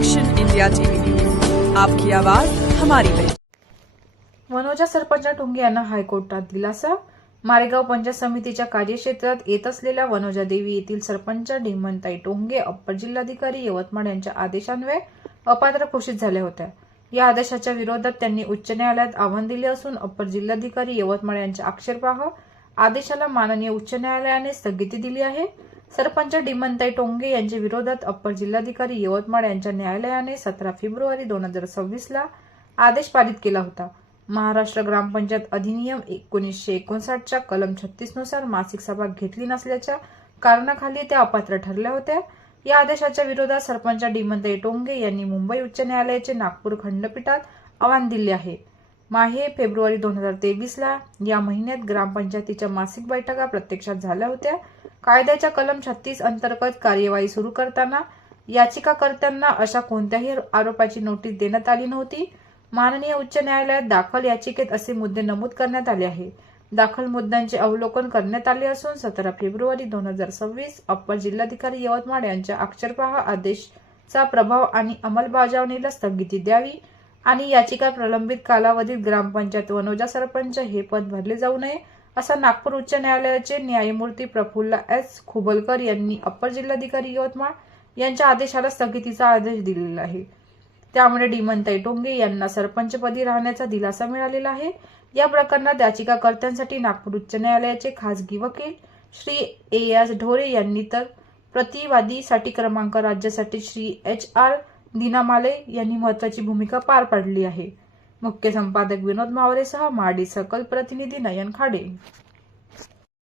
Action India TV news, आपकी आवाज हमारी पहचान। वनोजा सरपंच टोंगे यांना हायकोर्टात दिलासा। मारेगाव पंचायत समितीच्या कार्यक्षेत्रात येत असलेल्या वनोजा देवी येथील सरपंच ढीमनताई टोंगे अप्पर जिल्हाधिकारी यवतमाळ यांच्या आदेशान्वये अपात्र घोषित झाल्या होत्या। या आदेशाच्या विरोधात त्यांनी उच्च न्यायालयात आव्हान दिले असून अप्पर जिल्हाधिकारी यवतमाळ यांच्या आक्षेपार्ह आदेशाला माननीय उच्च न्यायालयाने स्थगिती दिली आहे। सरपंच ढीमनताई टोंगे यांच्या विरोधात अप्पर जिल्हाधिकारी यवतमाळ यांच्या न्यायालयाने 17 फेब्रुवारी 2026 ला आदेश पारित केला होता। महाराष्ट्र ग्रामपंचायत अधिनियम 1959 च्या कलम 36 नुसार मासिक सभा घेतली नसल्याच्या कारणाखाली त्या अपात्र ठरल्या होत्या। या आदेशाच्या विरोधात सरपंच ढीमनताई टोंगे यांनी मुंबई उच्च न्यायालयाचे नागपूर खंडपीठात आव्हान दिले आहे। माहे फेब्रुवारी 2023 ला या महिन्यात ग्रामपंचायतीच्या मासिक बैठका प्रत्यक्षात झाल्या होत्या। कायद्याच्या कलम 36 अंतर्गत कार्यवाही सुरू करताना याचिकाकर्त्यांना अशा कोणत्याही आरोपाची नोटीस देण्यात आली नव्हती। माननीय उच्च न्यायालयात दाखल याचिकेत असे मुद्दे नमूद करण्यात आले आहे। दाखल मुद्द्यांचे अवलोकन करण्यात आले असून 17 फेब्रुवारी 2026 अप्पर जिल्हाधिकारी यवतमाळ यांच्या आक्षेपार्ह आदेशाचा प्रभाव आणि अंमलबजावणीला स्थगिती द्यावी आणि याचिका प्रलंबित कालावधीत ग्रामपंचायत वनोजा सरपंच हे पद भरले जाऊ नये असा नागपूर उच्च न्यायालयाचे न्यायमूर्ती प्रफुल्ल एस खुबलकर यांनी अप्पर जिल्हाधिकारी यवतमाळ यांच्या आदेशाला स्थगितीचा आदेश दिलेला आहे। त्यामुळे ढीमनताई टोंगे यांना सरपंचपदी राहण्याचा दिलासा मिळालेला आहे। या प्रकरणात याचिकाकर्त्यांसाठी नागपूर उच्च न्यायालयाचे खासगी वकील श्री एस ढोरे यांनी तर प्रतिवादीसाठी क्रमांक राज्यासाठी श्री HR दिनामाले यांनी महत्वाची भूमिका पार पाडली आहे। मुख्य संपादक विनोद मावरेसह माडी सर्कल प्रतिनिधी नयन खाडे।